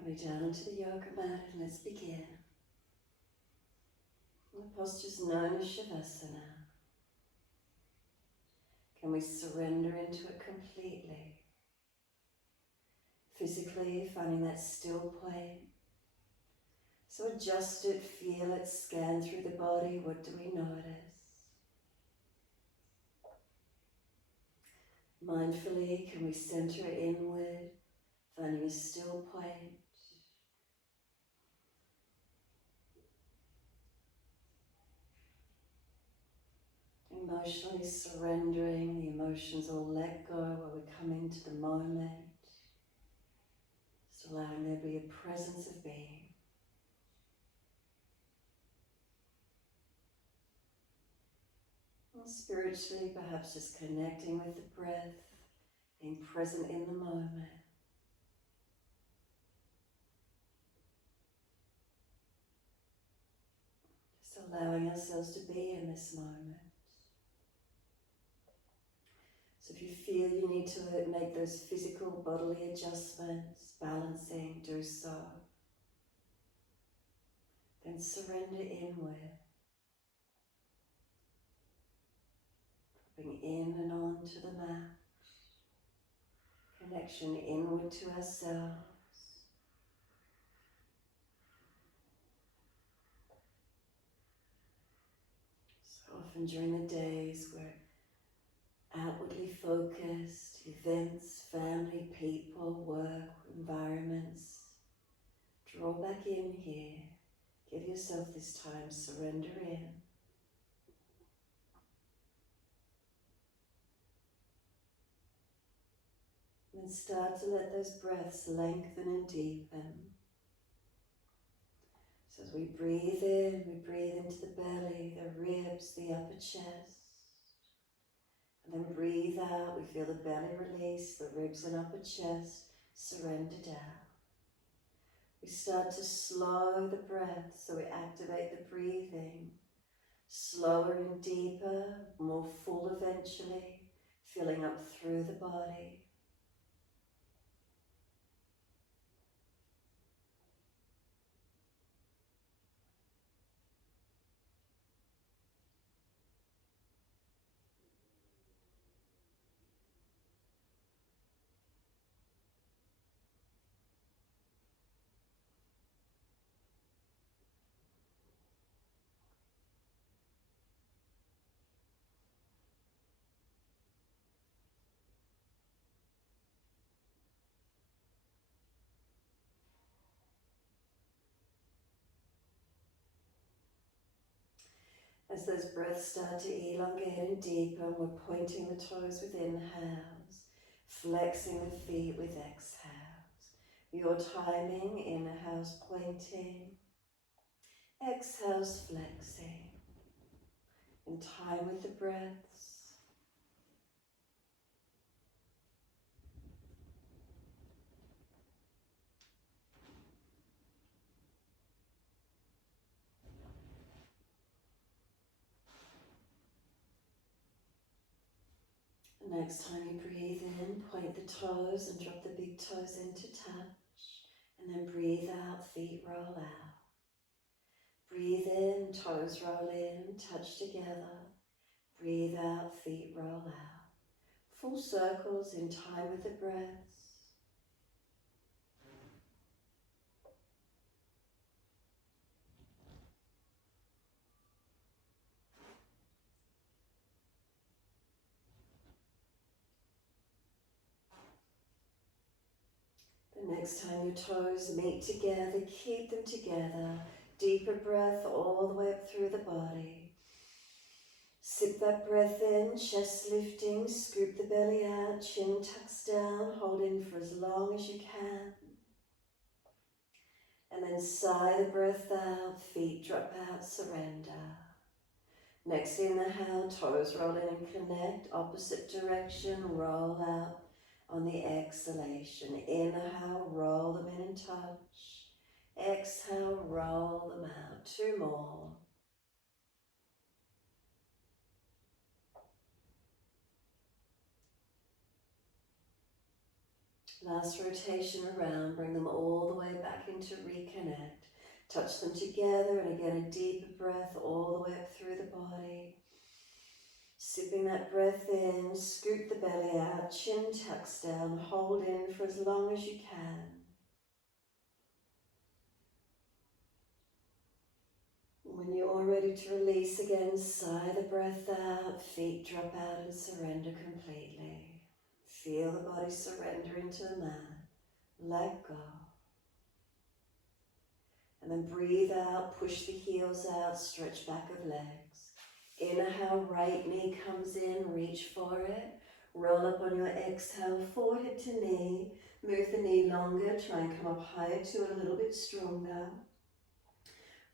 Coming down onto the yoga mat, and let's begin. The posture is known as Shavasana. Can we surrender into it completely? Physically, finding that still point. So adjust it, feel it, scan through the body. What do we notice? Mindfully, can we center inward, finding a still point? Emotionally surrendering, the emotions all let go while we come into the moment. Just allowing there to be a presence of being. And spiritually, perhaps just connecting with the breath, being present in the moment. Just allowing ourselves to be in this moment. So if you feel you need to make those physical bodily adjustments, balancing, do so. Then surrender inward. Dropping in and on to the mat. Connection inward to ourselves. So often during the days we're outwardly focused, events, family, people, work, environments. Draw back in here. Give yourself this time, surrender in. And start to let those breaths lengthen and deepen. So as we breathe in, we breathe into the belly, the ribs, the upper chest. And then breathe out, we feel the belly release, the ribs and upper chest surrender down. We start to slow the breath, so we activate the breathing. Slower and deeper, more full eventually, filling up through the body. As those breaths start to elongate and deepen, we're pointing the toes with inhales, flexing the feet with exhales. Your timing, inhales pointing, exhales flexing. In time with the breaths. Next time you breathe in, point the toes and drop the big toes into touch. And then breathe out, feet roll out. Breathe in, toes roll in, touch together. Breathe out, feet roll out. Full circles in time with the breaths. The next time your toes meet together, keep them together. Deeper breath all the way up through the body. Sip that breath in, chest lifting, scoop the belly out, chin tucks down, hold in for as long as you can. And then sigh the breath out, feet drop out, surrender. Next inhale, toes roll in and connect, opposite direction, roll out on the exhalation. Inhale, roll them in and touch. Exhale, roll them out. Two more. Last rotation around, bring them all the way back into reconnect. Touch them together, and again a deeper breath all the way up through the body. Sipping that breath in, scoop the belly out, chin tucks down, hold in for as long as you can. When you're ready to release again, sigh the breath out, feet drop out and surrender completely. Feel the body surrender into the mat. Let go. And then breathe out, push the heels out, stretch back of legs. Inhale, right knee comes in, reach for it. Roll up on your exhale, forehead to knee. Move the knee longer, try and come up higher to a little bit stronger.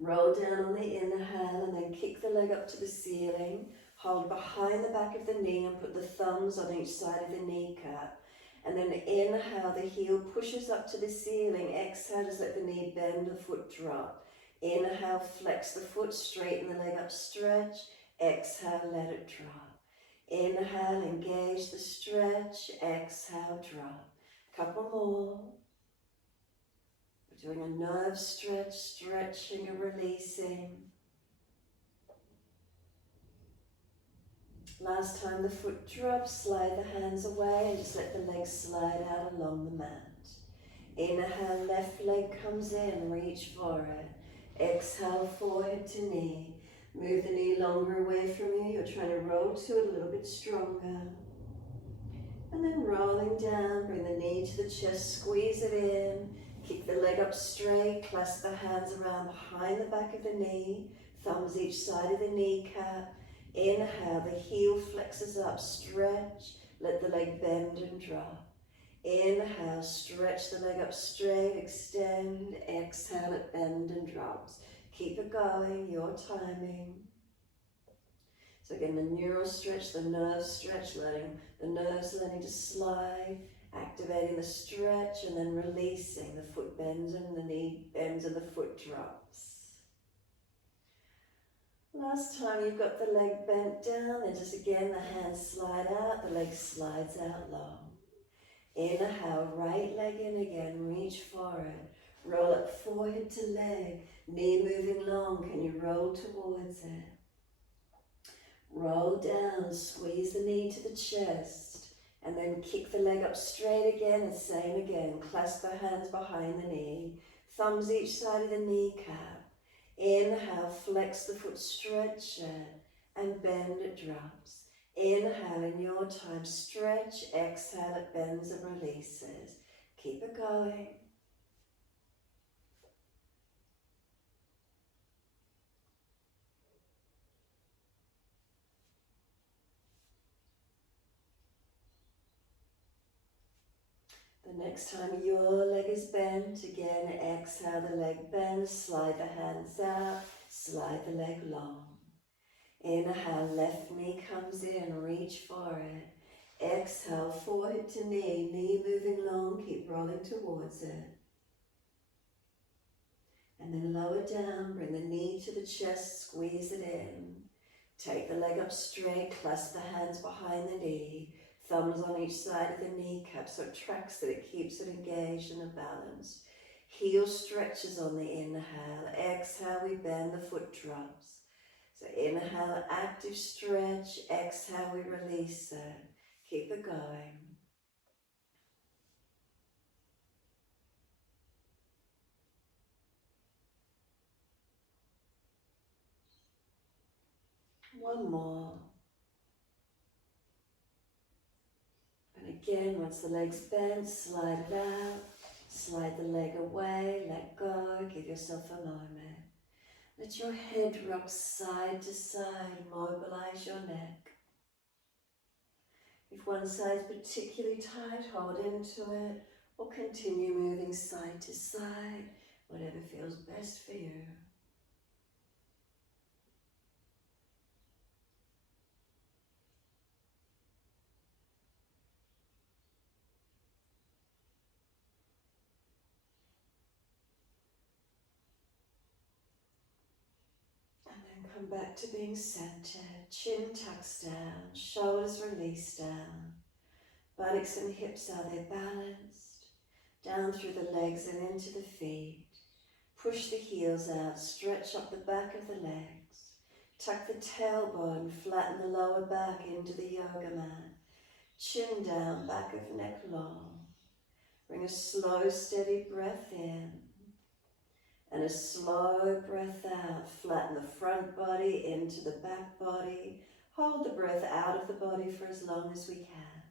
Roll down on the inhale and then kick the leg up to the ceiling. Hold behind the back of the knee and put the thumbs on each side of the kneecap. And then inhale, the heel pushes up to the ceiling. Exhale, just let the knee bend, the foot drop. Inhale, flex the foot, straighten the leg up, stretch. Exhale, let it drop. Inhale, engage the stretch. Exhale, drop. Couple more. We're doing a nerve stretch, stretching and releasing. Last time the foot drops, slide the hands away and just let the legs slide out along the mat. Inhale, left leg comes in, reach for it. Exhale, forehead to knee. Move the knee longer away from you. You're trying to roll to it a little bit stronger. And then rolling down, bring the knee to the chest, squeeze it in. Kick the leg up straight, clasp the hands around behind the back of the knee. Thumbs each side of the kneecap. Inhale, the heel flexes up, stretch, let the leg bend and drop. Inhale, stretch the leg up straight, extend, exhale, it bend and drops. Keep it going, your timing. So again, the neural stretch, the nerve stretch, letting the nerves learning to slide, activating the stretch and then releasing. The foot bends and the knee bends and the foot drops. Last time you've got the leg bent down, then just again the hands slide out, the leg slides out long. Inhale, right leg in again, reach for it. Roll up forehead to leg, knee moving long, can you roll towards it? Roll down, squeeze the knee to the chest, and then kick the leg up straight again, and same again. Clasp the hands behind the knee, thumbs each side of the kneecap. Inhale, flex the foot, stretch it, and bend, it drops. Inhale, in your time, stretch, exhale, it bends and releases. Keep it going. The next time your leg is bent, again, exhale, the leg bends, slide the hands out, slide the leg long. Inhale, left knee comes in, reach for it. Exhale, forehead to knee, knee moving long, keep rolling towards it. And then lower down, bring the knee to the chest, squeeze it in. Take the leg up straight, clasp the hands behind the knee. Thumbs on each side of the kneecap so it tracks that it keeps it engaged and balanced. Heel stretches on the inhale. Exhale, we bend, the foot drops. So inhale, active stretch. Exhale, we release it. Keep it going. One more. And again, once the leg's bent, slide it out. Slide the leg away, let go, give yourself a moment. Let your head rock side to side, mobilize your neck. If one side's particularly tight, hold into it, or continue moving side to side, whatever feels best for you. And then come back to being centered, chin tucks down, shoulders release down. Buttocks and hips, are they balanced? down through the legs and into the feet. Push the heels out, stretch up the back of the legs. Tuck the tailbone, flatten the lower back into the yoga mat. Chin down, back of neck long. Bring a slow, steady breath in. And a slow breath out. Flatten the front body into the back body. Hold the breath out of the body for as long as we can.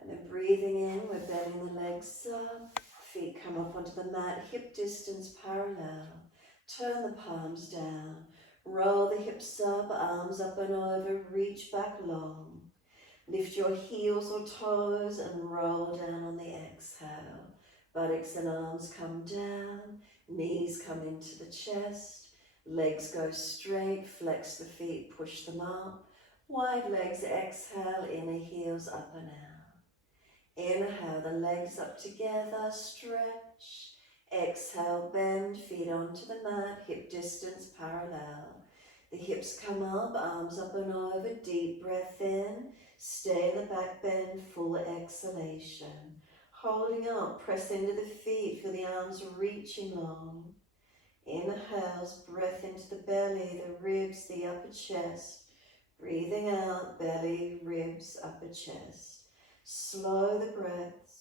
And then breathing in, we're bending the legs up. Feet come up onto the mat, hip distance parallel. Turn the palms down. Roll the hips up, arms up and over, reach back long. Lift your heels or toes and roll down on the exhale. Buttocks and arms come down, knees come into the chest, legs go straight, flex the feet, push them up. Wide legs, exhale, inner heels up and out. Inhale, the legs up together, stretch. Exhale, bend, feet onto the mat, hip distance parallel. The hips come up, arms up and over, deep breath in. Stay the back bend, full exhalation. Holding up, press into the feet, feel the arms reaching long. Inhales, breath into the belly, the ribs, the upper chest. Breathing out, belly, ribs, upper chest. Slow the breaths.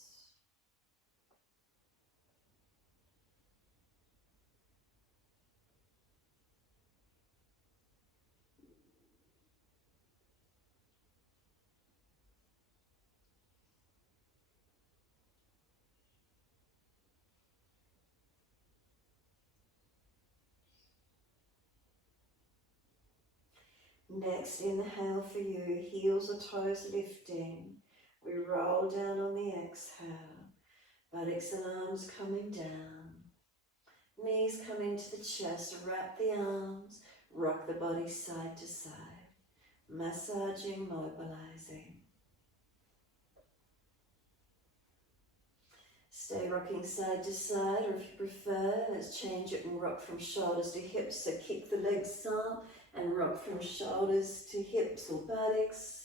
Next, inhale for you, heels or toes lifting. We roll down on the exhale. Buttocks and arms coming down. Knees come into the chest, wrap the arms, rock the body side to side. Massaging, mobilizing. Stay rocking side to side, or if you prefer, let's change it and rock from shoulders to hips. So kick the legs up and rock from shoulders to hips or buttocks.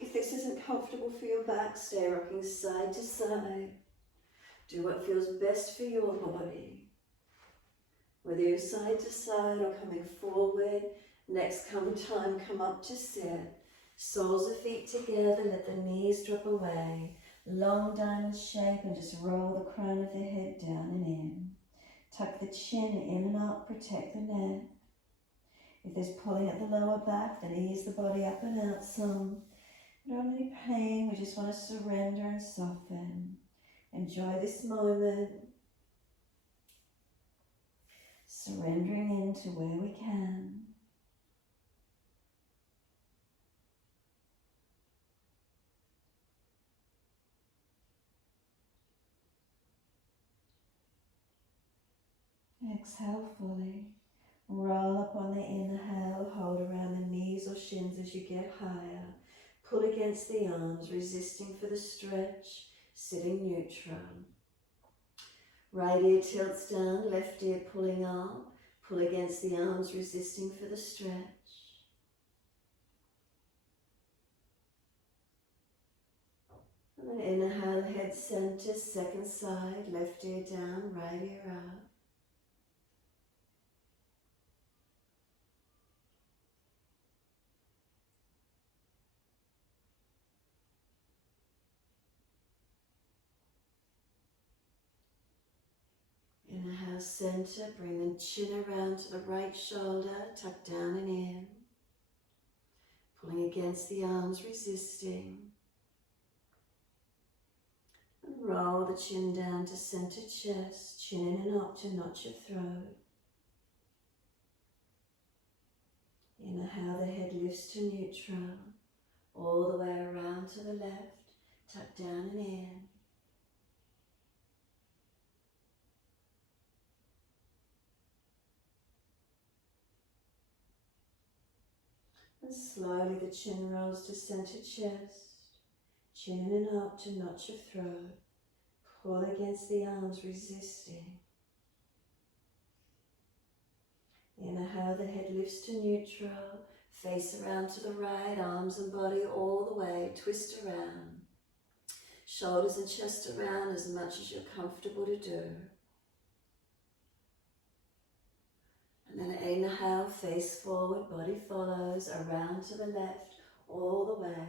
If this isn't comfortable for your back, stay rocking side to side. Do what feels best for your body. Whether you're side to side or coming forward, next time come up to sit. Soles of feet together, let the knees drop away. Long diamond shape and just roll the crown of the head down and in. Tuck the chin in and up, protect the neck. If there's pulling at the lower back, then ease the body up and out some. Not any pain, we just want to surrender and soften. Enjoy this moment. Surrendering into where we can. Exhale fully. Roll up on the inhale, hold around the knees or shins as you get higher. Pull against the arms, resisting for the stretch, sitting neutral. Right ear tilts down, left ear pulling up. Pull against the arms, resisting for the stretch. And then inhale, head center, second side, left ear down, right ear up. Inhale, center, bring the chin around to the right shoulder, tuck down and in. Pulling against the arms, resisting. And roll the chin down to center chest, chin in and up to notch your throat. Inhale, the head lifts to neutral, all the way around to the left, tuck down and in. And slowly the chin rolls to center chest, chin in and up to notch your throat. Pull against the arms, resisting. Inhale, the head lifts to neutral, face around to the right, arms and body all the way, twist around. Shoulders and chest around as much as you're comfortable to do. And then inhale, face forward, body follows, around to the left, all the way.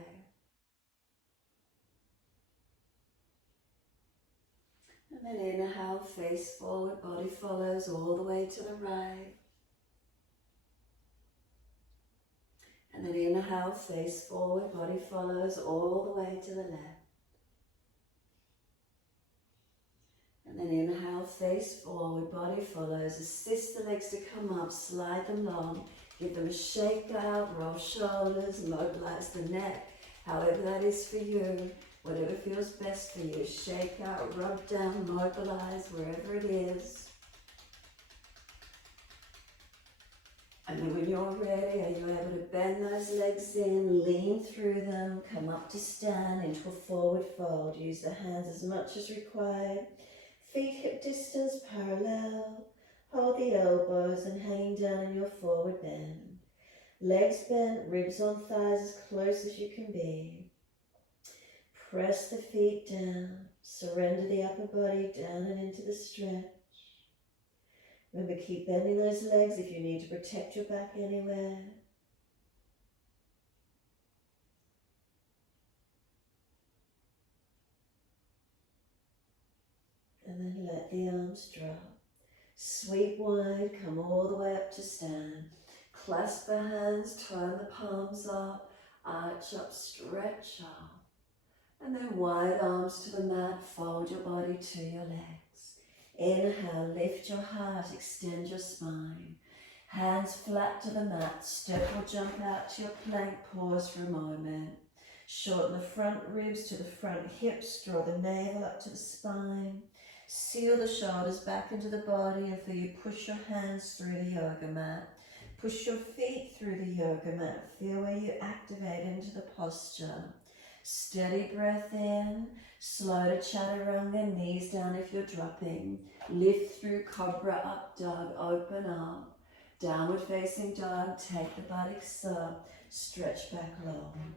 And then inhale, face forward, body follows, all the way to the right. And then inhale, face forward, body follows, all the way to the left. And then inhale, face forward, body follows. Assist the legs to come up, slide them long. Give them a shake out, roll shoulders, mobilize the neck. However that is for you, whatever feels best for you. Shake out, rub down, mobilize, wherever it is. And then when you're ready, are you able to bend those legs in, lean through them, come up to stand into a forward fold. Use the hands as much as required. Feet hip distance parallel. Hold the elbows and hang down in your forward bend. Legs bent, ribs on thighs as close as you can be. Press the feet down. Surrender the upper body down and into the stretch. Remember, keep bending those legs if you need to protect your back anywhere. And then let the arms drop. Sweep wide, come all the way up to stand. Clasp the hands, turn the palms up, arch up, stretch up. And then wide arms to the mat, fold your body to your legs. Inhale, lift your heart, extend your spine. Hands flat to the mat, step or jump out to your plank, pause for a moment. Shorten the front ribs to the front hips, draw the navel up to the spine. Seal the shoulders back into the body, and feel you push your hands through the yoga mat. Push your feet through the yoga mat. Feel where you activate into the posture. Steady breath in. Slow to chaturanga, knees down if you're dropping. Lift through cobra, up dog, open up. Downward facing dog, take the buttocks up. Stretch back long.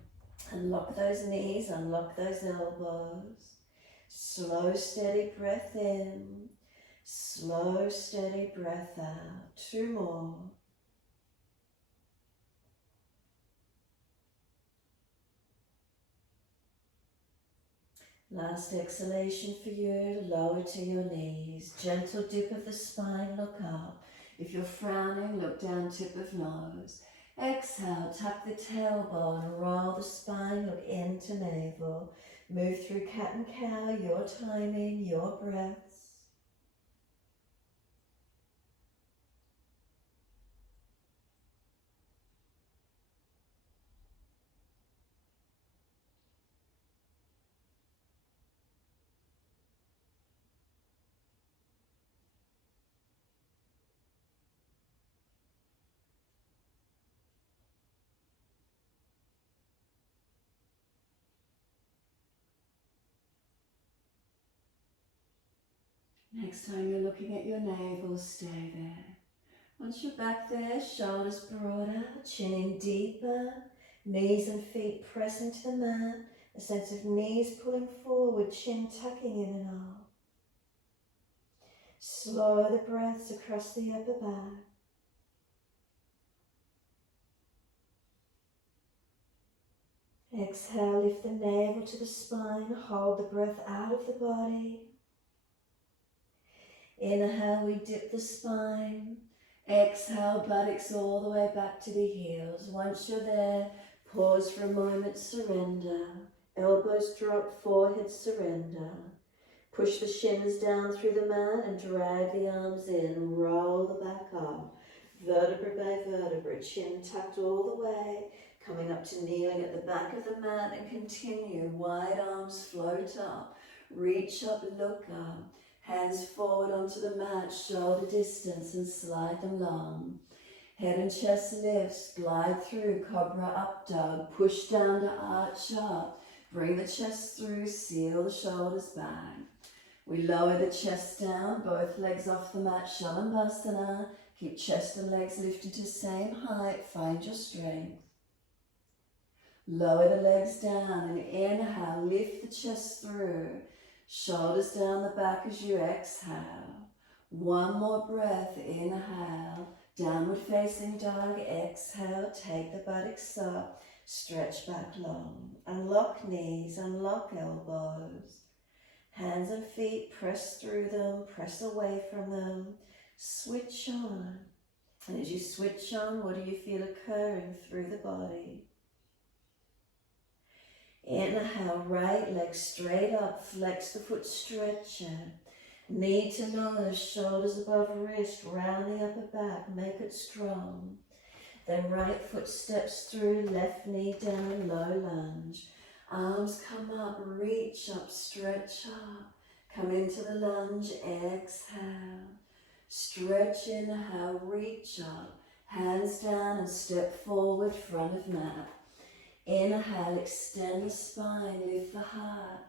Unlock those knees, unlock those elbows. Slow, steady breath in. Slow, steady breath out. 2 more. Last exhalation for you, lower to your knees. Gentle dip of the spine, look up. If you're frowning, look down, tip of nose. Exhale, tuck the tailbone, roll the spine, look into navel. Move through cat and cow, your timing, your breaths. Next time you're looking at your navel, stay there. Once you're back there, shoulders broader, chin in deeper, knees and feet press into the mat, a sense of knees pulling forward, chin tucking in and out. Slow the breaths across the upper back. Exhale, lift the navel to the spine, hold the breath out of the body. Inhale, we dip the spine. Exhale, buttocks all the way back to the heels. Once you're there, pause for a moment, surrender. Elbows drop, forehead surrender. Push the shins down through the mat and drag the arms in. Roll the back up. Vertebra by vertebra, chin tucked all the way. Coming up to kneeling at the back of the mat and continue. Wide arms float up. Reach up, look up. Hands forward onto the mat, shoulder distance, and slide them long. Head and chest lifts, glide through, cobra up dog, push down to arch up. Bring the chest through, seal the shoulders back. We lower the chest down, both legs off the mat, Shavasana. Keep chest and legs lifted to same height, find your strength. Lower the legs down and inhale, lift the chest through. Shoulders down the back as you exhale. One more breath, inhale. Downward facing dog, exhale, take the buttocks up. Stretch back long. Unlock knees, unlock elbows. Hands and feet, press through them, press away from them. Switch on. And as you switch on, what do you feel occurring through the body? Inhale, right leg straight up, flex the foot, stretch it. Knee to nose, shoulders above wrist, round the upper back, make it strong. Then right foot steps through, left knee down, low lunge. Arms come up, reach up, stretch up. Come into the lunge, exhale. Stretch, inhale, reach up. Hands down and step forward, front of mat. Inhale, extend the spine, lift the heart.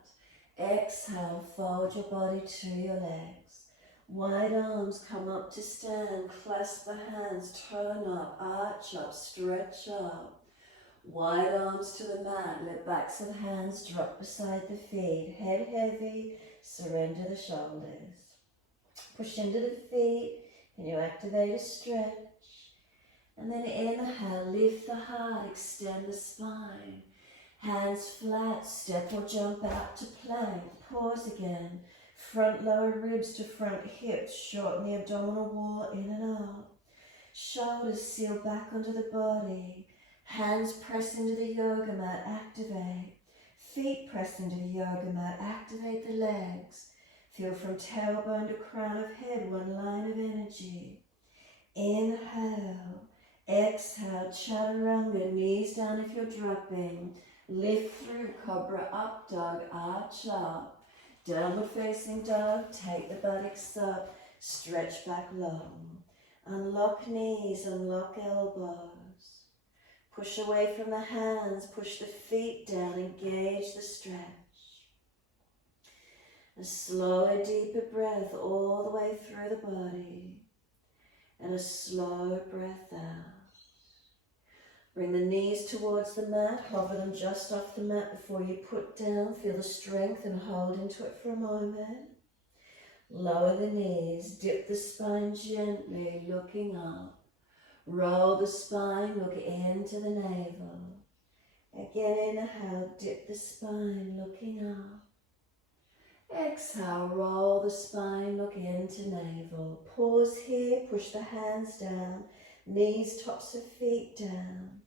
Exhale, fold your body to your legs. Wide arms come up to stand, clasp the hands, turn up, arch up, stretch up. Wide arms to the mat, let backs of hands drop beside the feet. Head heavy, surrender the shoulders. Push into the feet, and you activate a stretch. And then inhale, lift the heart, extend the spine. Hands flat, step or jump out to plank. Pause again. Front lower ribs to front hips, shorten the abdominal wall in and out. Shoulders seal back onto the body. Hands press into the yoga mat, activate. Feet press into the yoga mat, activate the legs. Feel from tailbone to crown of head, one line of energy. Inhale, exhale, chaturanga, knees down if you're dropping. Lift through, cobra up dog, arch up. Downward facing dog, take the buttocks up, stretch back long. Unlock knees, unlock elbows. Push away from the hands, push the feet down, engage the stretch. A slower, deeper breath all the way through the body. And a slow breath out. Bring the knees towards the mat, hover them just off the mat before you put down. Feel the strength and hold into it for a moment. Lower the knees, dip the spine gently, looking up. Roll the spine, look into the navel. Again, inhale, dip the spine, looking up. Exhale, roll the spine, look into navel. Pause here, push the hands down, knees, tops of feet down.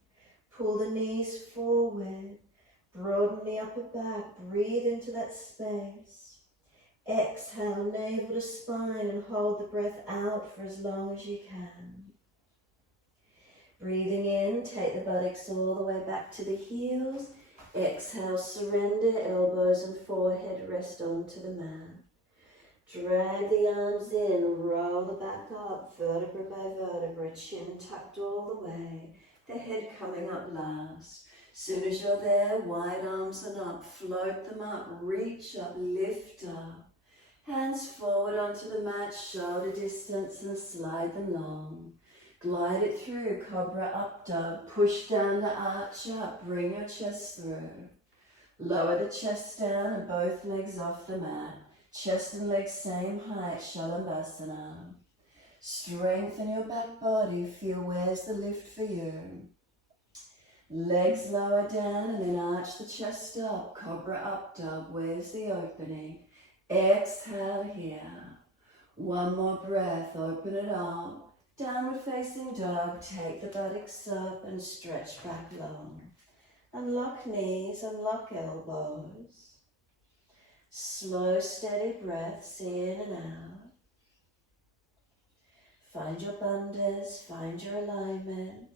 Pull the knees forward, broaden the upper back, breathe into that space. Exhale, navel to spine and hold the breath out for as long as you can. Breathing in, take the buttocks all the way back to the heels. Exhale, surrender, elbows and forehead rest onto the mat. Drag the arms in, roll the back up, vertebra by vertebra, chin tucked all the way, the head coming up last. Soon as you're there, wide arms and up, float them up, reach up, lift up. Hands forward onto the mat, shoulder distance and slide them long. Glide it through, cobra up dog, push down the arch up, bring your chest through. Lower the chest down and both legs off the mat. Chest and legs same height, Shavasana. Strengthen your back body, feel where's the lift for you. Legs lower down and then arch the chest up, cobra up dog, where's the opening? Exhale here. One more breath, open it up. Downward facing dog, take the buttocks up and stretch back long. Unlock knees, unlock elbows. Slow, steady breaths in and out. Find your bandhas, find your alignments.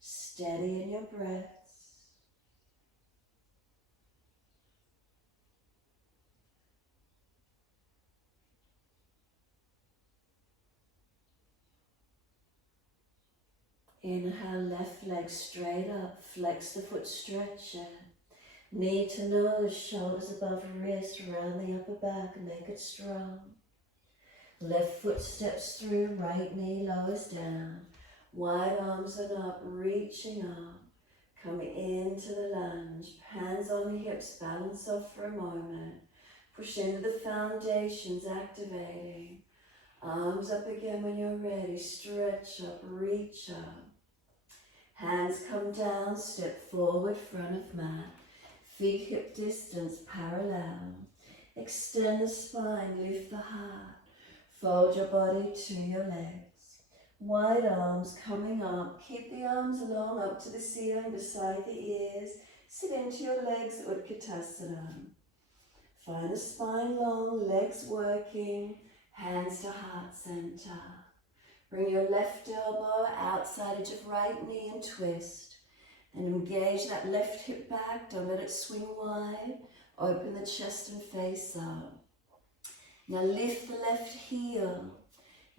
Steady in your breaths. Inhale, left leg straight up, flex the foot, stretch it. Knee to nose, shoulders above wrist, round the upper back, make it strong. Left foot steps through, right knee lowers down. Wide arms and up, reaching up. Coming into the lunge, hands on the hips, balance off for a moment. Push into the foundations, activating. Arms up again when you're ready. Stretch up, reach up. Hands come down, step forward, front of mat. Feet hip distance, parallel. Extend the spine, lift the heart. Fold your body to your legs. Wide arms coming up. Keep the arms long up to the ceiling beside the ears. Sit into your legs, Utkatasana. Find the spine long, legs working, hands to heart center. Bring your left elbow outside edge of right knee and twist. And engage that left hip back, don't let it swing wide. Open the chest and face up. Now lift the left heel.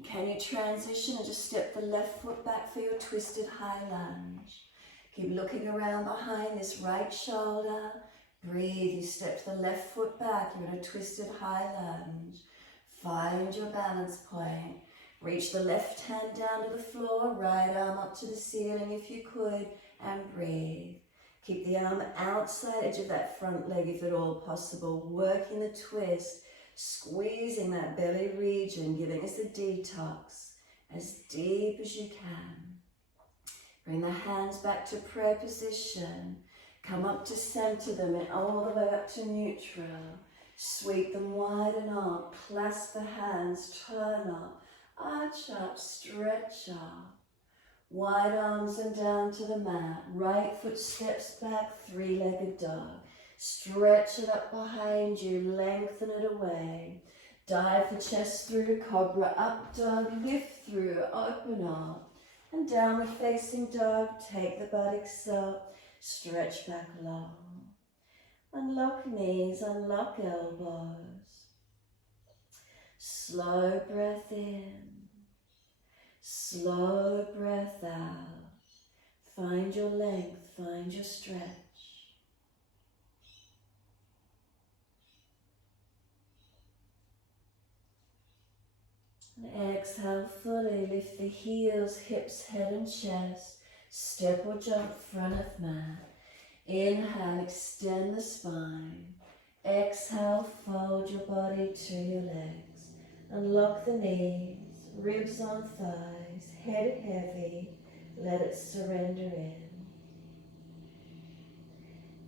Can you transition and just step the left foot back for your twisted high lunge? Keep looking around behind this right shoulder. Breathe, you step the left foot back, you're in a twisted high lunge. Find your balance point. Reach the left hand down to the floor, right arm up to the ceiling if you could, and breathe. Keep the arm outside edge of that front leg if at all possible, working the twist, squeezing that belly region, giving us a detox as deep as you can. Bring the hands back to prayer position. Come up to center them and all the way up to neutral. Sweep them wide and up. Clasp the hands, turn up, arch up, stretch up. Wide arms and down to the mat. Right foot steps back, three-legged dog. Stretch it up behind you, lengthen it away. Dive the chest through, cobra up dog, lift through, open up. And downward facing dog, take the buttocks up. Stretch back long. Unlock knees, unlock elbows. Slow breath in. Slow breath out. Find your length, find your stretch. And exhale fully, lift the heels, hips, head and chest. Step or jump front of mat. Inhale, extend the spine. Exhale, fold your body to your legs. Unlock the knees, ribs on thighs, head heavy. Let it surrender in.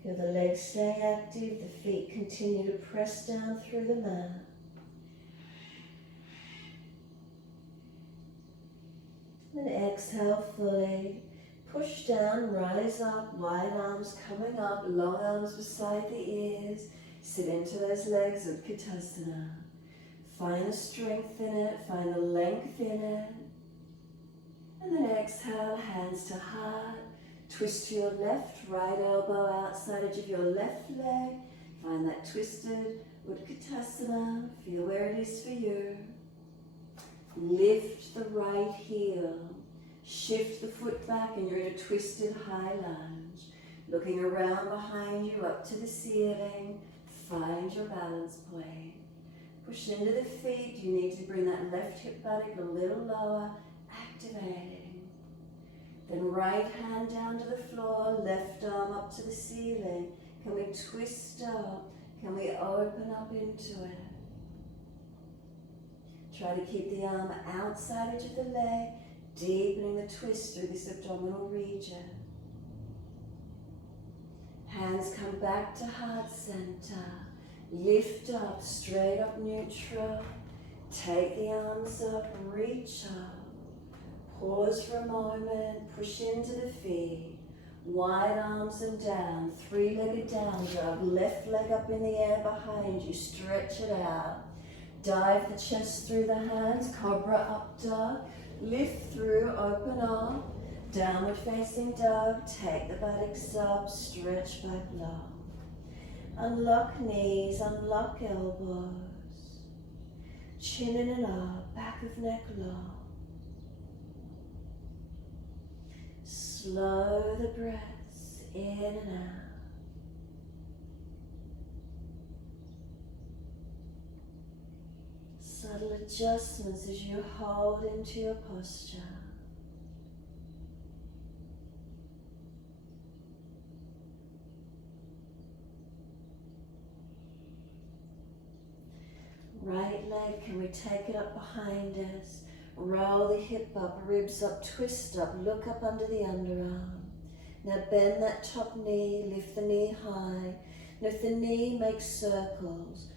Feel the legs stay active, the feet continue to press down through the mat. And exhale fully. Push down, rise up, wide arms coming up, long arms beside the ears. Sit into those legs, Utkatasana. Find the strength in it, find the length in it. And then exhale, hands to heart. Twist to your left, right elbow outside edge of your left leg. Find that twisted Utkatasana. Feel where it is for you. Lift the right heel. Shift the foot back and you're in a twisted high lunge. Looking around behind you, up to the ceiling. Find your balance point. Push into the feet. You need to bring that left hip buttock a little lower. Activating. Then right hand down to the floor, left arm up to the ceiling. Can we twist up? Can we open up into it? Try to keep the arm outside edge of the leg. Deepening the twist through this abdominal region. Hands come back to heart center. Lift up, straight up neutral. Take the arms up, reach up. Pause for a moment, push into the feet. Wide arms and down, three-legged down dog. Left leg up in the air behind you, stretch it out. Dive the chest through the hands, cobra up dog. Lift through, open up, downward facing dog, take the buttocks up, stretch back long. Unlock knees, unlock elbows, chin in and up, back of neck long. Slow the breaths in and out. Subtle adjustments as you hold into your posture. Right leg, can we take it up behind us? Roll the hip up, ribs up, twist up, look up under the underarm. Now bend that top knee, lift the knee high. And if the knee makes circles,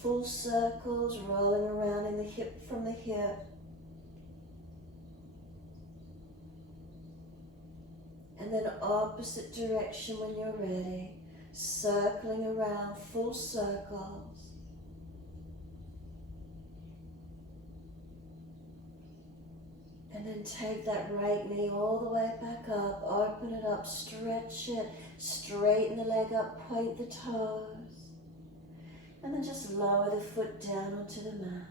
full circles, rolling around in the hip from the hip. And then opposite direction when you're ready, circling around, full circles. And then take that right knee all the way back up, open it up, stretch it, straighten the leg up, point the toes. And then just lower the foot down onto the mat.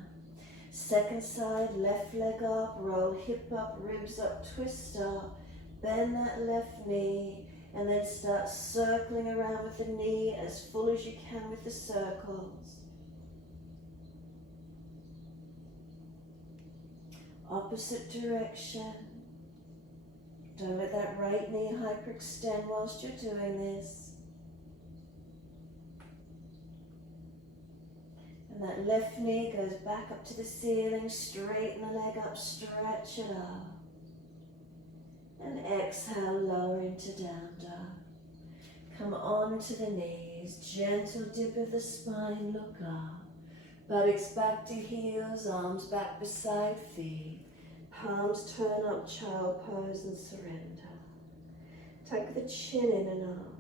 Second side, left leg up, roll hip up, ribs up, twist up, bend that left knee, and then start circling around with the knee as full as you can with the circles. Opposite direction. Don't let that right knee hyperextend whilst you're doing this. And that left knee goes back up to the ceiling, straighten the leg up, stretch it up. And exhale, lower into down dog. Come onto the knees, gentle dip of the spine, look up. Buttocks back to heels, arms back beside feet. Palms turn up, child pose and surrender. Tuck the chin in and up.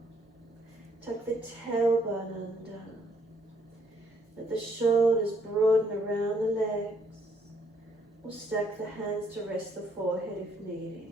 Tuck the tailbone under. Let the shoulders broaden around the legs. Or stack the hands to rest the forehead if needing.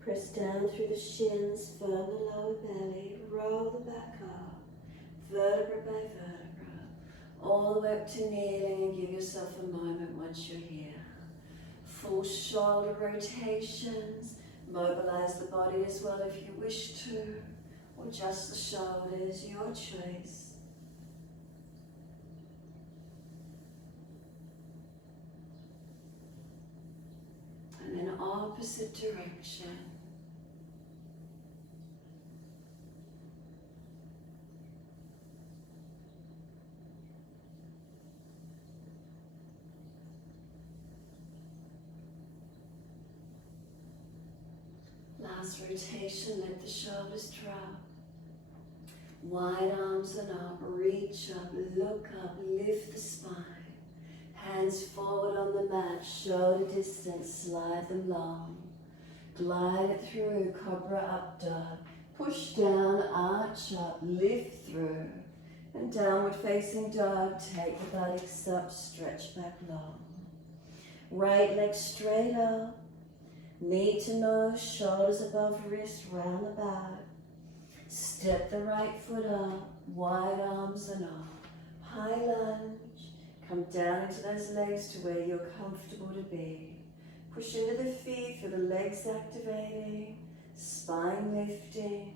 Press down through the shins, firm the lower belly, roll the back up, vertebra by vertebra, all the way up to kneeling, and give yourself a moment once you're here. Full shoulder rotations, mobilize the body as well if you wish to, or just the shoulders, your choice. And then opposite direction. Last rotation, let the shoulders drop. Wide arms and up, reach up, look up, lift the spine. Hands forward on the mat, shoulder distance, slide them long. Glide it through, cobra up dog. Push down, arch up, lift through. And downward facing dog, take the buttocks up, stretch back long. Right leg straight up. Knee to nose, shoulders above wrist, round the back. Step the right foot up, wide arms and up. High lunge, come down into those legs to where you're comfortable to be. Push into the feet, feel the legs activating, spine lifting.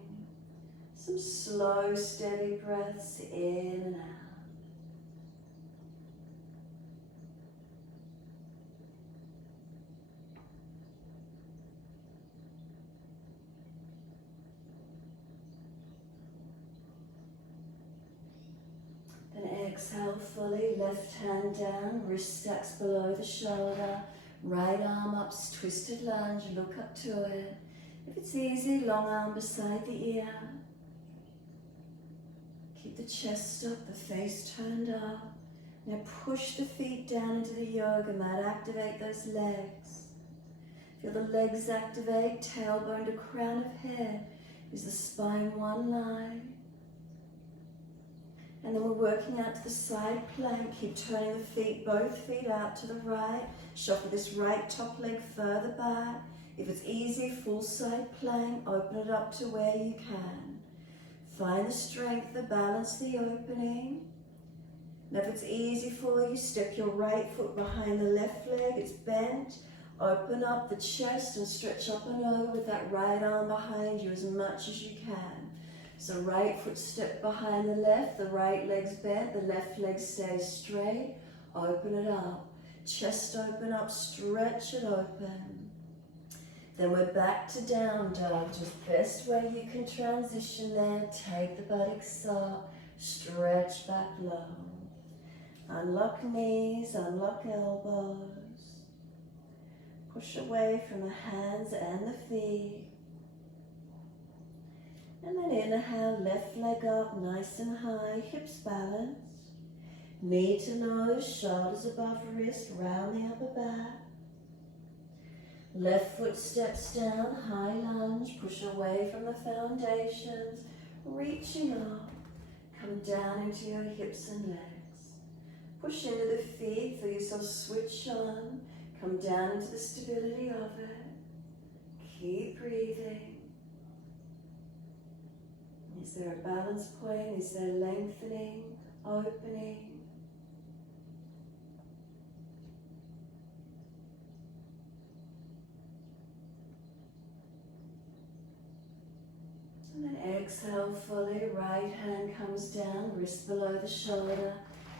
Some slow, steady breaths in and out. Exhale fully, left hand down, wrist stacks below the shoulder, right arm up, twisted lunge, look up to it. If it's easy, long arm beside the ear. Keep the chest up, the face turned up. Now push the feet down into the yoga mat, activate those legs. Feel the legs activate, tailbone to crown of head. Is the spine one line? And then we're working out to the side plank. Keep turning the feet, both feet out to the right. Shuffle this right top leg further back. If it's easy, full side plank. Open it up to where you can. Find the strength, the balance, the opening. Now if it's easy for you, step your right foot behind the left leg. It's bent. Open up the chest and stretch up and over with that right arm behind you as much as you can. So right foot step behind the left, the right leg's bent, the left leg stays straight. Open it up. Chest open up, stretch it open. Then we're back to down dog. Just best way you can transition there. Take the buttocks up, stretch back low. Unlock knees, unlock elbows. Push away from the hands and the feet. And then inhale, left leg up, nice and high, hips balanced. Knee to nose, shoulders above wrist, round the upper back. Left foot steps down, high lunge, push away from the foundations, reaching up. Come down into your hips and legs. Push into the feet, feel yourself switch on. Come down into the stability of it. Keep breathing. Is there a balance point? Is there lengthening, opening? And then exhale fully, right hand comes down, wrist below the shoulder,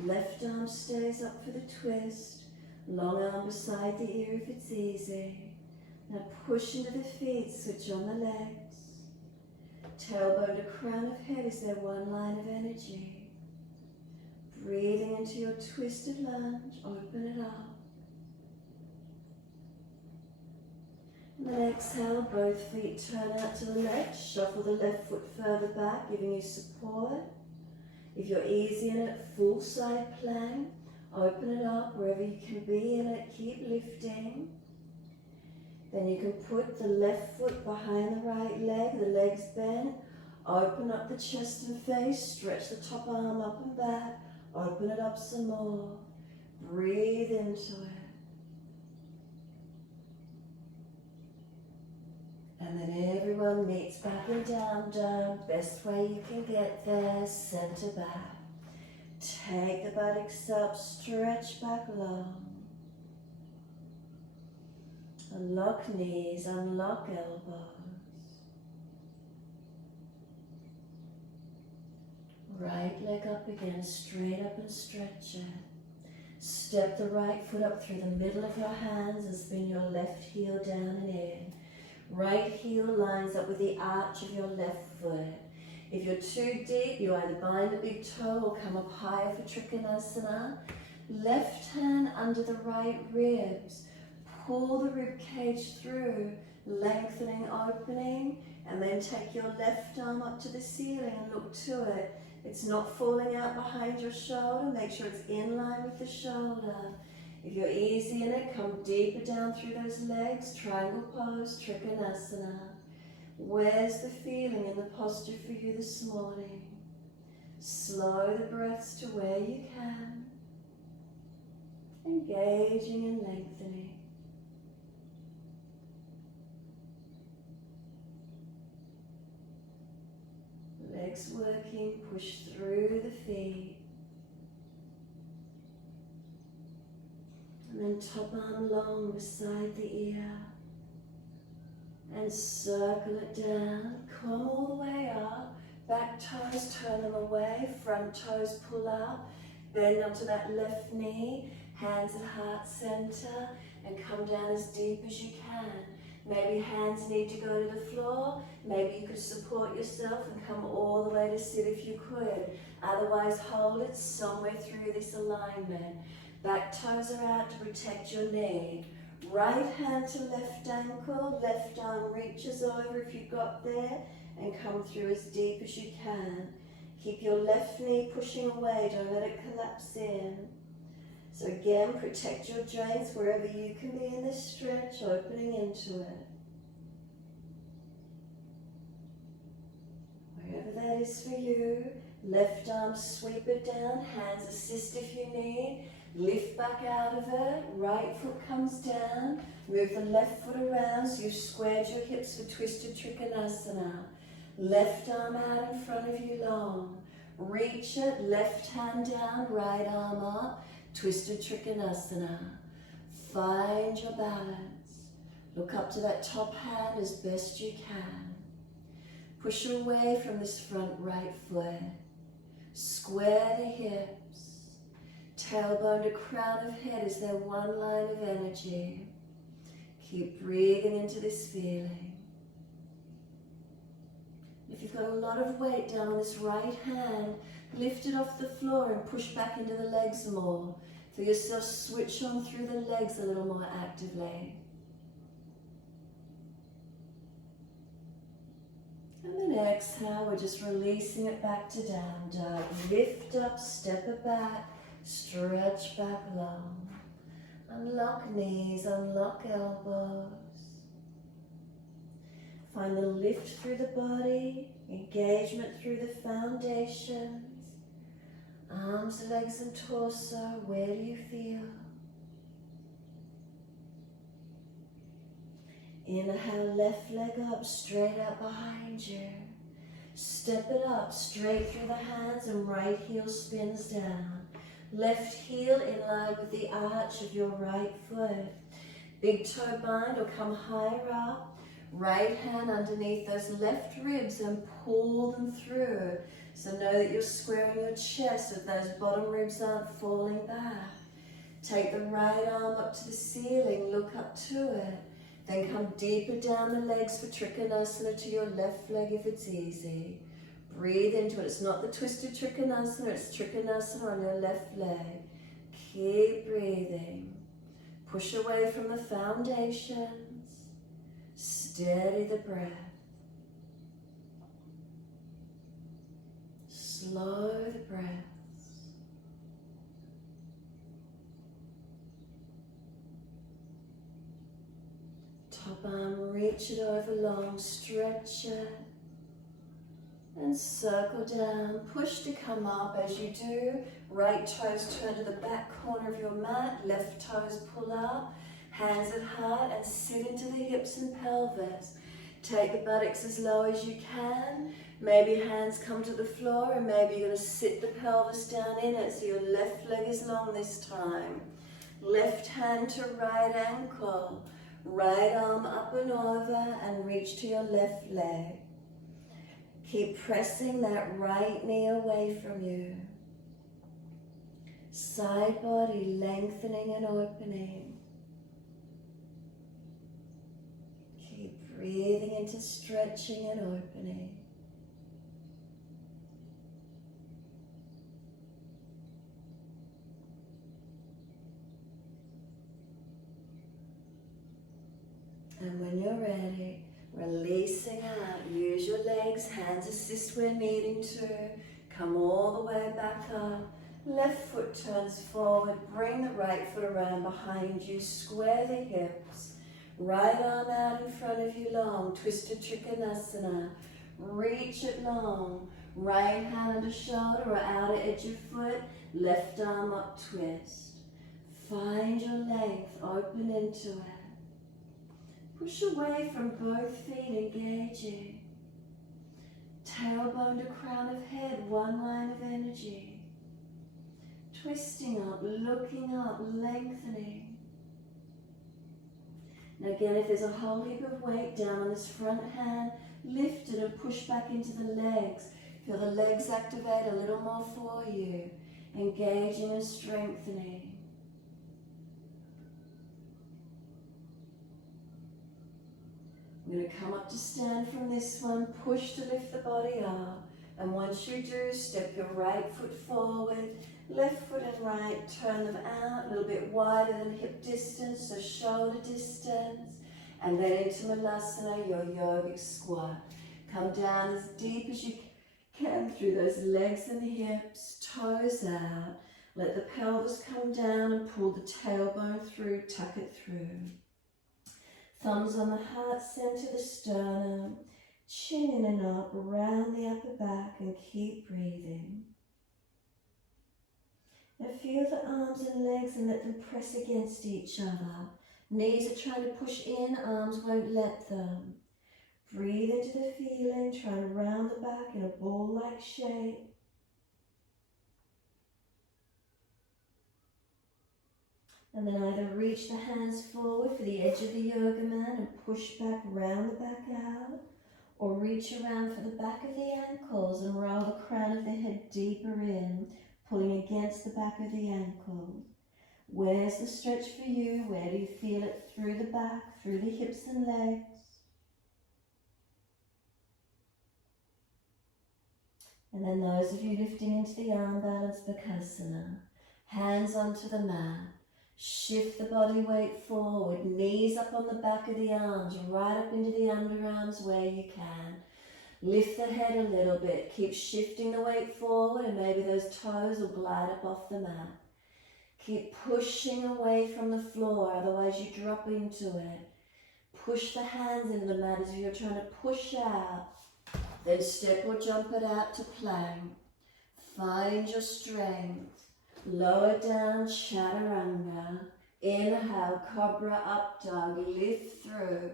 left arm stays up for the twist, long arm beside the ear if it's easy. Now push into the feet, switch on the legs. Tailbone to crown of head, is there one line of energy? Breathing into your twisted lunge, open it up. And then exhale, both feet turn out to the left, shuffle the left foot further back, giving you support. If you're easy in it, full side plank, open it up wherever you can be in it, keep lifting. Then you can put the left foot behind the right leg, the leg's bent, open up the chest and face, stretch the top arm up and back, open it up some more, breathe into it. And then everyone meets back in down dog, best way you can get there, center back. Take the buttocks up, stretch back long. Unlock knees, unlock elbows. Right leg up again, straight up and stretch it. Step the right foot up through the middle of your hands and spin your left heel down and in. Right heel lines up with the arch of your left foot. If you're too deep, you either bind the big toe or come up higher for Trikonasana. Left hand under the right ribs. Pull the rib cage through, lengthening, opening, and then take your left arm up to the ceiling and look to it. It's not falling out behind your shoulder. Make sure it's in line with the shoulder. If you're easy in it, come deeper down through those legs. Triangle pose, Trikonasana. Where's the feeling in the posture for you this morning? Slow the breaths to where you can. Engaging and lengthening. Legs working, push through the feet. And then top arm long beside the ear. And circle it down, come all the way up. Back toes, turn them away. Front toes pull up. Bend onto that left knee. Hands at heart center. And come down as deep as you can. Maybe hands need to go to the floor. Maybe you could support yourself and come all the way to sit if you could. Otherwise, hold it somewhere through this alignment. Back toes are out to protect your knee. Right hand to left ankle, left arm reaches over if you got there, and come through as deep as you can. Keep your left knee pushing away, don't let it collapse in. So again, protect your joints wherever you can be in this stretch, opening into it. Wherever that is for you, left arm sweep it down, hands assist if you need. Lift back out of it, right foot comes down, move the left foot around so you've squared your hips for twisted Trikonasana. Left arm out in front of you long. Reach it, left hand down, right arm up, twisted Trikonasana. Find your balance. Look up to that top hand as best you can. Push away from this front right foot. Square the hips. Tailbone to crown of head is there one line of energy. Keep breathing into this feeling. If you've got a lot of weight down on this right hand, lift it off the floor and push back into the legs more. Feel yourself switch on through the legs a little more actively. And then exhale, we're just releasing it back to down dog. Lift up, step it back, stretch back long. Unlock knees, unlock elbows. Find the lift through the body, engagement through the foundations. Arms, legs and torso, where do you feel? Inhale, left leg up, straight out behind you. Step it up, straight through the hands and right heel spins down. Left heel in line with the arch of your right foot. Big toe bind or come higher up. Right hand underneath those left ribs and pull them through. So know that you're squaring your chest so those bottom ribs aren't falling back. Take the right arm up to the ceiling, look up to it. Then come deeper down the legs for Trikonasana to your left leg if it's easy. Breathe into it. It's not the twisted Trikonasana, it's Trikonasana on your left leg. Keep breathing. Push away from the foundations. Steady the breath. Slow the breaths. Top arm, reach it over long, stretch it. And circle down, push to come up. As you do, right toes turn to the back corner of your mat, left toes pull up. Hands at heart and sit into the hips and pelvis. Take the buttocks as low as you can. Maybe hands come to the floor and maybe you're going to sit the pelvis down in it so your left leg is long this time. Left hand to right ankle. Right arm up and over and reach to your left leg. Keep pressing that right knee away from you. Side body lengthening and opening. Breathing into stretching and opening. And when you're ready, releasing out. Use your legs, hands assist where needing to. Come all the way back up. Left foot turns forward. Bring the right foot around behind you. Square the hips. Right arm out in front of you long, twisted Trikonasana. Reach it long. Right hand under shoulder or outer edge of foot. Left arm up, twist. Find your length, open into it. Push away from both feet, engaging. Tailbone to crown of head, one line of energy. Twisting up, looking up, lengthening. Now again, if there's a whole heap of weight down on this front hand, lift it and push back into the legs. Feel the legs activate a little more for you. Engaging and strengthening. I'm going to come up to stand from this one, push to lift the body up. And once you do, step your right foot forward, left foot and right, turn them out a little bit wider than hip distance, so shoulder distance. And then into Malasana, your yogic squat. Come down as deep as you can through those legs and hips, toes out. Let the pelvis come down and pull the tailbone through, tuck it through. Thumbs on the heart center, the sternum, chin in and up, around the upper back, and keep breathing. Now feel the arms and legs and let them press against each other. Knees are trying to push in, arms won't let them. Breathe into the feeling, try to round the back in a ball-like shape. And then either reach the hands forward for the edge of the yoga mat and push back, round the back out, Or reach around for the back of the ankles and roll the crown of the head deeper in, pulling against the back of the ankle. Where's the stretch for you? Where do you feel it through the back, through the hips and legs? And then those of you lifting into the arm balance Bakasana, hands onto the mat. Shift the body weight forward, knees up on the back of the arms, right up into the underarms where you can. Lift the head a little bit, keep shifting the weight forward and maybe those toes will glide up off the mat. Keep pushing away from the floor, otherwise you drop into it. Push the hands into the mat as if you're trying to push out. Then step or jump it out to plank. Find your strength. Lower down, chaturanga. Inhale, cobra up dog, lift through.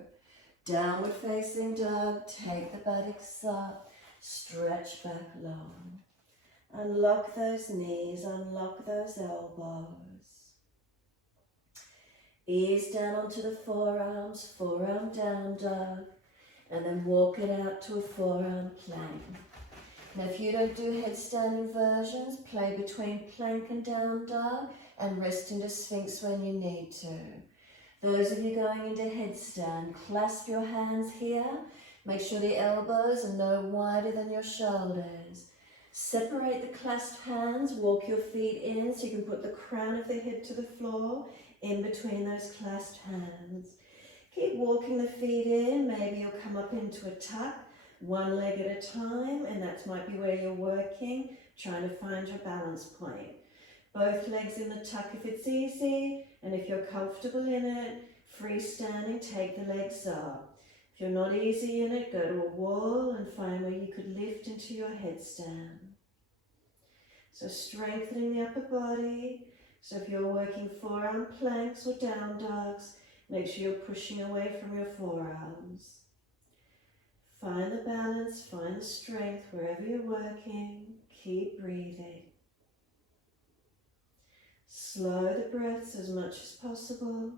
Downward facing dog, take the buttocks up, stretch back long. Unlock those knees, unlock those elbows. Ease down onto the forearms, forearm down dog, and then walk it out to a forearm plank. Now if you don't do headstand inversions, play between plank and down dog and rest into Sphinx when you need to. Those of you going into headstand, clasp your hands here. Make sure the elbows are no wider than your shoulders. Separate the clasped hands, walk your feet in so you can put the crown of the head to the floor in between those clasped hands. Keep walking the feet in, maybe you'll come up into a tuck, one leg at a time, and that might be where you're working, trying to find your balance point. Both legs in the tuck if it's easy, and if you're comfortable in it, freestanding, take the legs up. If you're not easy in it, go to a wall and find where you could lift into your headstand. So strengthening the upper body. So if you're working forearm planks or down dogs, make sure you're pushing away from your forearms. Find the balance, find the strength wherever you're working. Keep breathing. Slow the breaths as much as possible.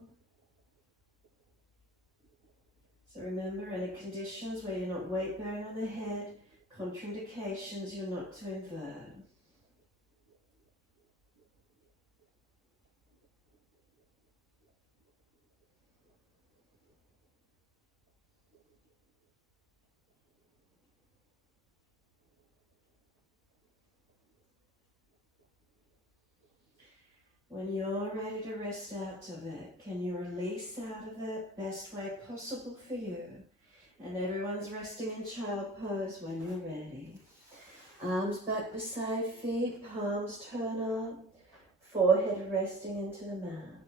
So remember, any conditions where you're not weight bearing on the head, contraindications, you're not to invert. When you're ready to rest out of it, can you release out of it best way possible for you? And everyone's resting in child pose when you're ready. Arms back beside feet, palms turn up, forehead resting into the mat.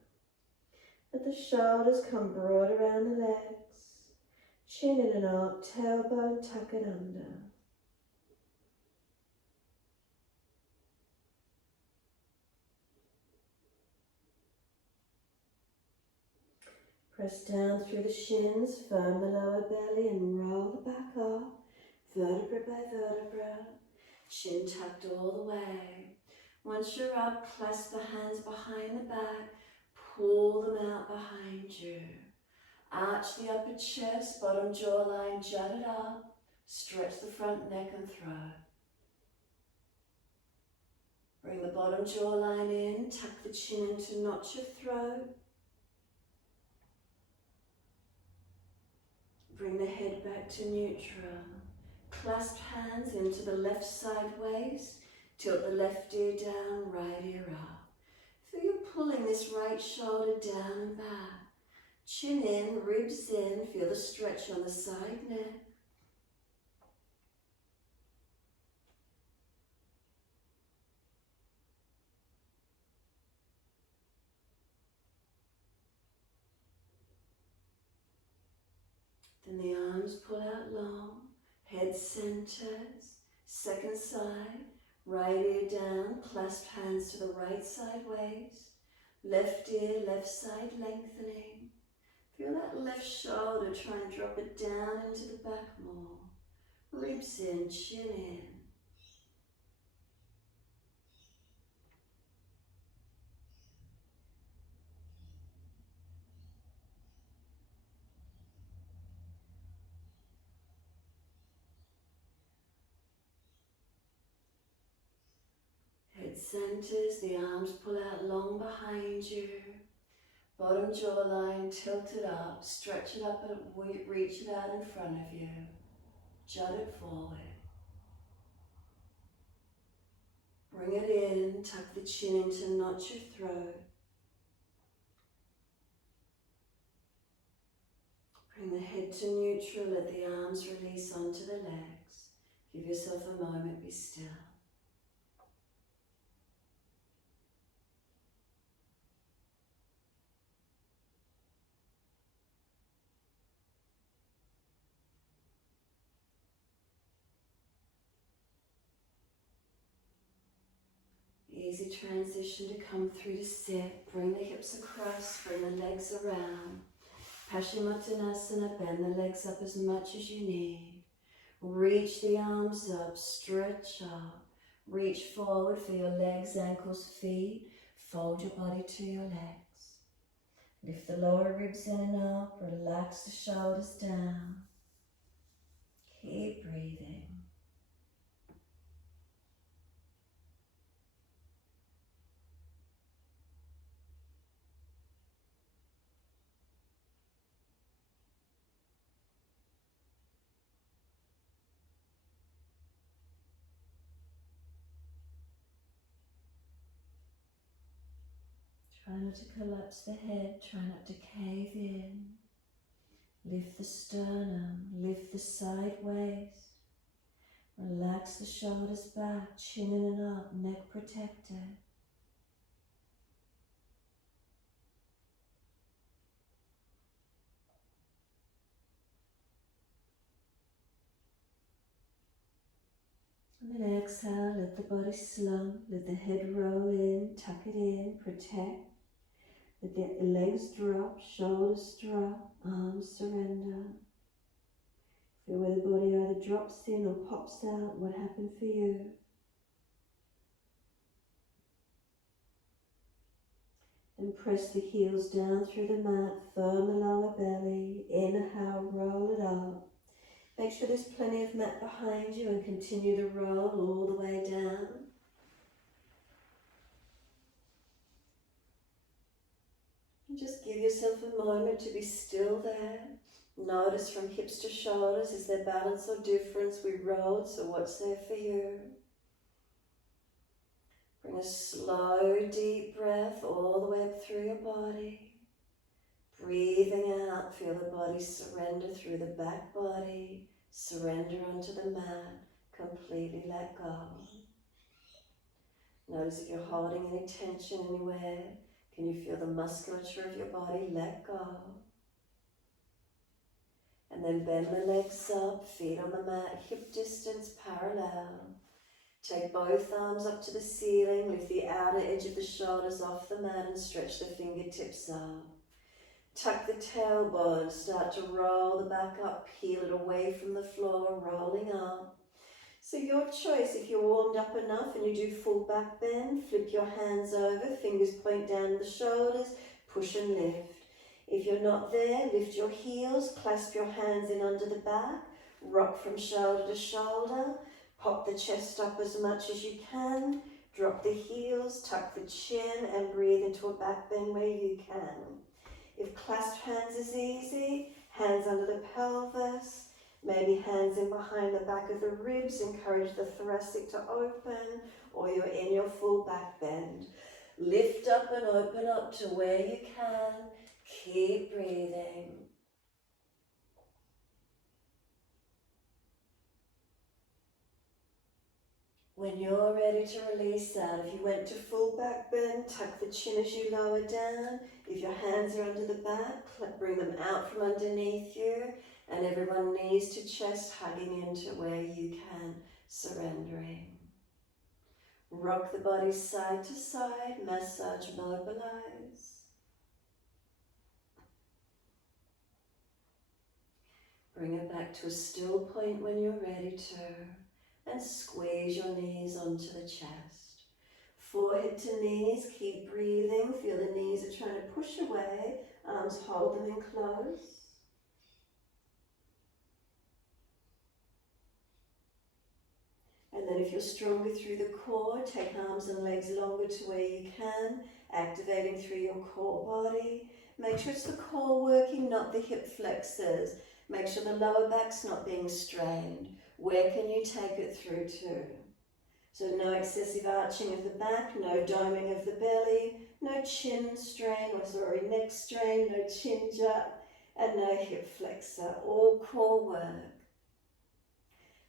Let the shoulders come broad around the legs, chin in and up, tailbone tuck it under. Press down through the shins, firm the lower belly and roll the back up, vertebra by vertebra, chin tucked all the way. Once you're up, clasp the hands behind the back, pull them out behind you. Arch the upper chest, bottom jawline jutted up, stretch the front neck and throat. Bring the bottom jawline in, tuck the chin in to notch your throat. Bring the head back to neutral. Clasp hands into the left side waist. Tilt the left ear down, right ear up. Feel you pulling this right shoulder down and back. Chin in, ribs in. Feel the stretch on the side neck. Then the arms pull out long, head centers, second side, right ear down, clasp hands to the right side waist, left ear, left side lengthening. Feel that left shoulder, try and drop it down into the back more. Ribs in, chin in. It centers, the arms pull out long behind you. Bottom jawline tilted up, stretch it up and reach it out in front of you. Jut it forward. Bring it in, tuck the chin in to notch your throat. Bring the head to neutral, let the arms release onto the legs. Give yourself a moment, be still. Easy transition to come through to sit. Bring the hips across, bring the legs around. Paschimottanasana, bend the legs up as much as you need. Reach the arms up, stretch up. Reach forward for your legs, ankles, feet. Fold your body to your legs. Lift the lower ribs in and up, relax the shoulders down. Keep breathing. Try not to collapse the head, try not to cave in. Lift the sternum, lift the side waist. Relax the shoulders back, chin in and up, neck protected. And then exhale, let the body slump, let the head roll in, tuck it in, protect. Let the legs drop, shoulders drop, arms surrender. Feel where the body either drops in or pops out, what happened for you. Then press the heels down through the mat, firm the lower belly, inhale, roll it up. Make sure there's plenty of mat behind you and continue the roll all the way down. And just give yourself a moment to be still there. Notice from hips to shoulders, is there balance or difference? We rolled, so what's there for you? Bring a slow, deep breath all the way up through your body. Breathing out, feel the body surrender through the back body. Surrender onto the mat, completely let go. Notice if you're holding any tension anywhere, can you feel the musculature of your body let go? And then bend the legs up, feet on the mat, hip distance parallel. Take both arms up to the ceiling, lift the outer edge of the shoulders off the mat and stretch the fingertips up. Tuck the tailbone, start to roll the back up, peel it away from the floor, rolling up. So your choice, if you're warmed up enough and you do full back bend, flip your hands over, fingers point down the shoulders, push and lift. If you're not there, lift your heels, clasp your hands in under the back, rock from shoulder to shoulder, pop the chest up as much as you can, drop the heels, tuck the chin and breathe into a back bend where you can. If clasped hands is easy, hands under the pelvis, maybe hands in behind the back of the ribs, encourage the thoracic to open, or you're in your full back bend. Lift up and open up to where you can. Keep breathing. When you're ready to release that, if you went to full back bend, tuck the chin as you lower down. If your hands are under the back, bring them out from underneath you. And everyone knees to chest, hugging into where you can, surrendering. Rock the body side to side, massage, mobilize. Bring it back to a still point when you're ready to, and squeeze your knees onto the chest. Forehead to knees, keep breathing, feel the knees are trying to push away, arms hold them in close. And then if you're stronger through the core, take arms and legs longer to where you can, activating through your core body. Make sure it's the core working, not the hip flexors. Make sure the lower back's not being strained. Where can you take it through to? So no excessive arching of the back, no doming of the belly, no chin strain, neck strain, no chin jut, and no hip flexor, all core work.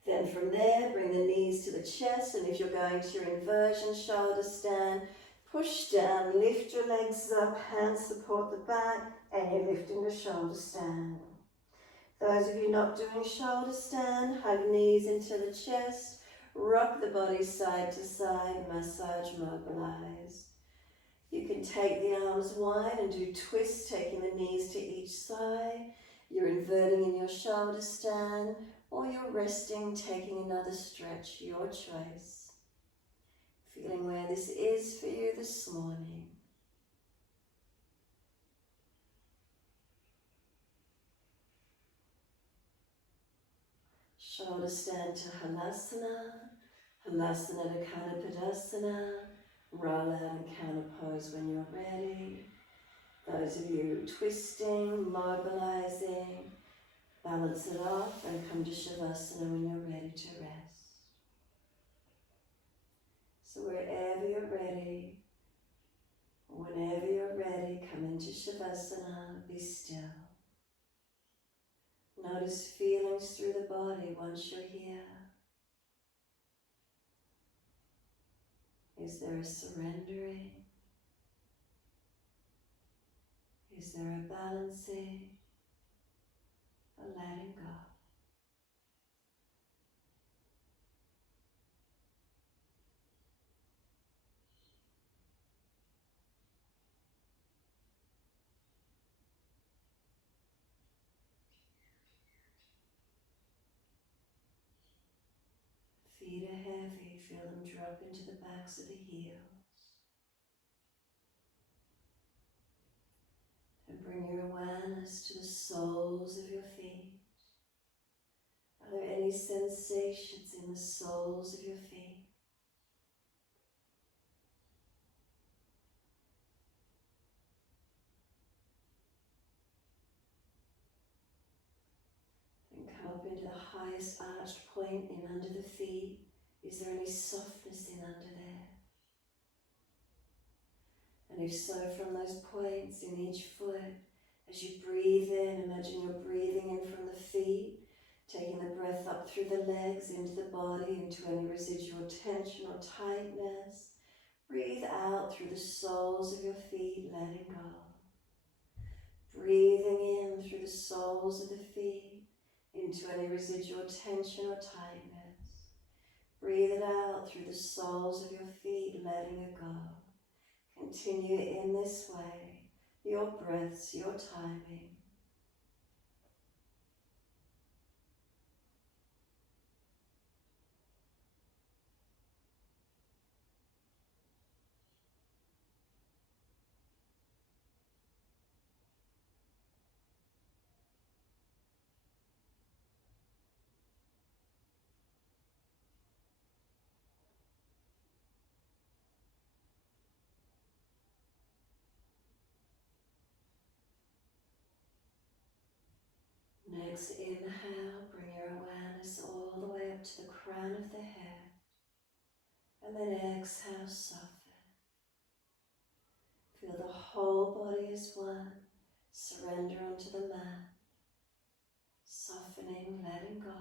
Then from there, bring the knees to the chest, and if you're going to your inversion shoulder stand, push down, lift your legs up, hands support the back, and you're lifting the shoulder stand. Those of you not doing shoulder stand, hug knees into the chest, rock the body side to side, massage, mobilize. You can take the arms wide and do twists, taking the knees to each side. You're inverting in your shoulder stand, or you're resting, taking another stretch, your choice. Feeling where this is for you this morning. Shoulder stand to Halasana, Halasana to Kanapadasana, roll out and counter pose when you're ready. Those of you twisting, mobilizing, balance it off and come to Shavasana when you're ready to rest. So wherever you're ready, whenever you're ready, come into Shavasana, be still. Notice feelings through the body once you're here. Is there a surrendering? Is there a balancing? A letting go? Feet are heavy, feel them drop into the backs of the heels. And bring your awareness to the soles of your feet. Are there any sensations in the soles of your feet? Then come up into the highest arched point in under the feet. Is there any softness in under there? And if so, from those points in each foot, as you breathe in, imagine you're breathing in from the feet, taking the breath up through the legs, into the body, into any residual tension or tightness. Breathe out through the soles of your feet, letting go. Breathing in through the soles of the feet, into any residual tension or tightness. Breathe it out through the soles of your feet, letting it go. Continue in this way, your breaths, your timing. Next inhale, bring your awareness all the way up to the crown of the head. And then exhale, soften. Feel the whole body as one. Surrender onto the mat. Softening, letting go.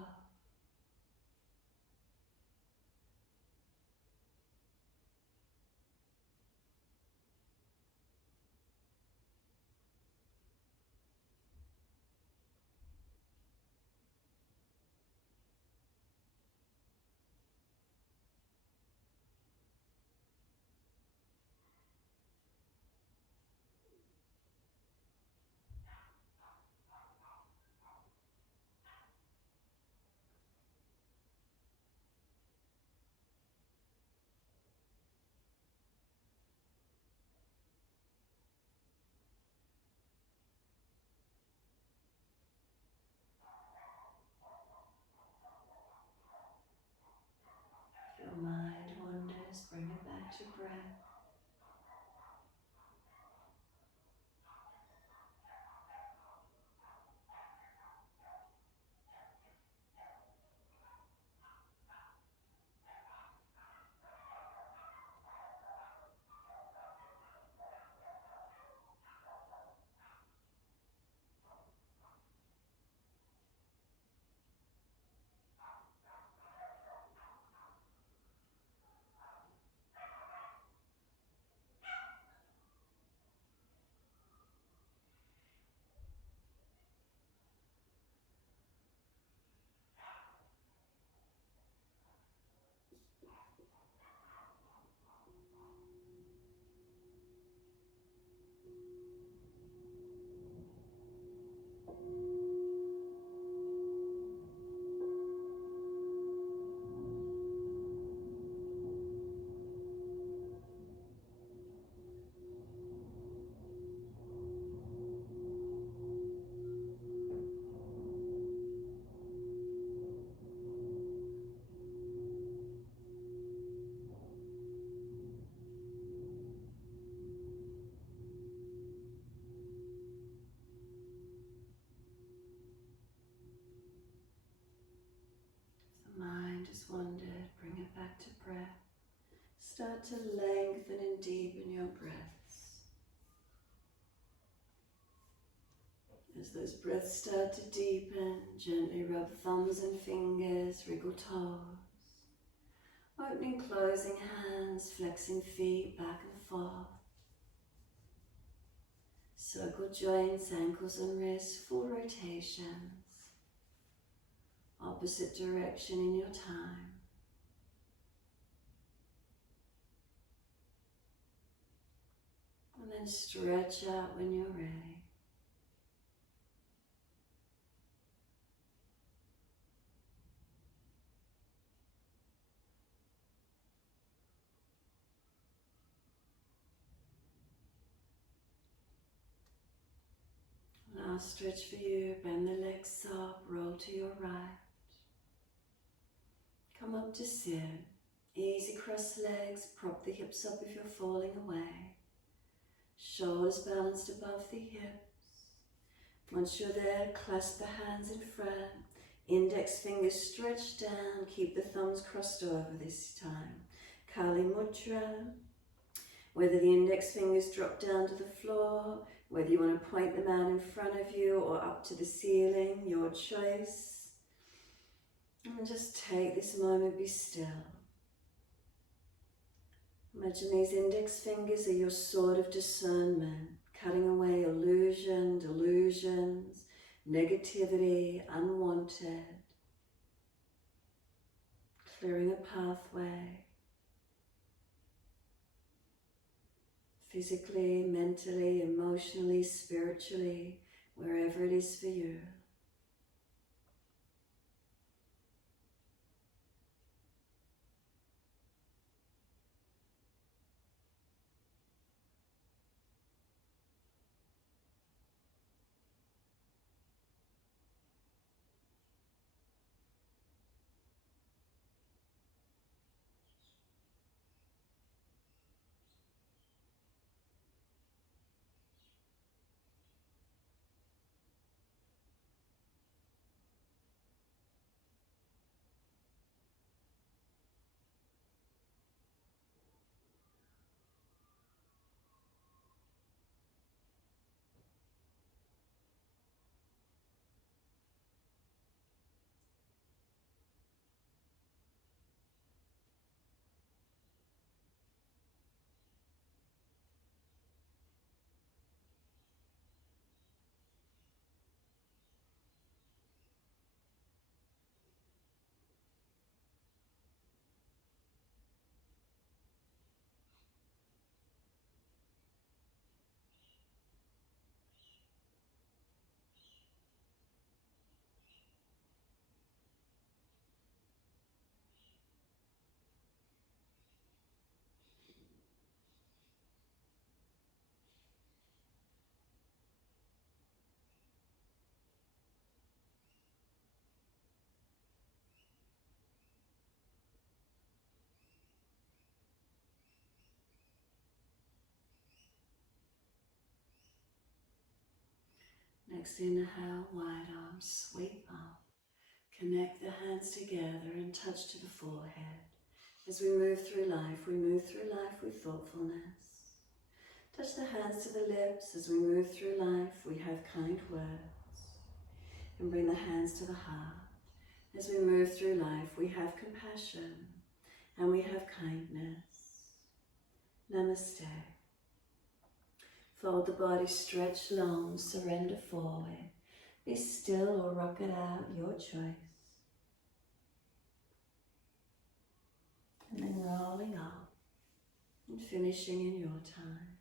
Start to lengthen and deepen your breaths. As those breaths start to deepen, gently rub thumbs and fingers, wriggle toes. Opening, closing hands, flexing feet back and forth. Circle joints, ankles and wrists, full rotations. Opposite direction in your time. And then stretch out when you're ready. Last stretch for you. Bend the legs up, roll to your right. Come up to sit. Easy cross legs, prop the hips up if you're falling away. Shoulders balanced above the hips. Once you're there, clasp the hands in front. Index fingers stretched down. Keep the thumbs crossed over this time. Kali Mudra. Whether the index fingers drop down to the floor, whether you want to point them out in front of you or up to the ceiling, your choice. And just take this moment, be still. Imagine these index fingers are your sword of discernment, cutting away illusion, delusions, negativity, unwanted, clearing a pathway, physically, mentally, emotionally, spiritually, wherever it is for you. Next inhale, wide arms, sweep up. Connect the hands together and touch to the forehead. As we move through life with thoughtfulness. Touch the hands to the lips. As we move through life, we have kind words. And bring the hands to the heart. As we move through life, we have compassion and we have kindness. Namaste. Fold the body, stretch long, surrender forward. Be still or rock it out, your choice. And then rolling up and finishing in your time.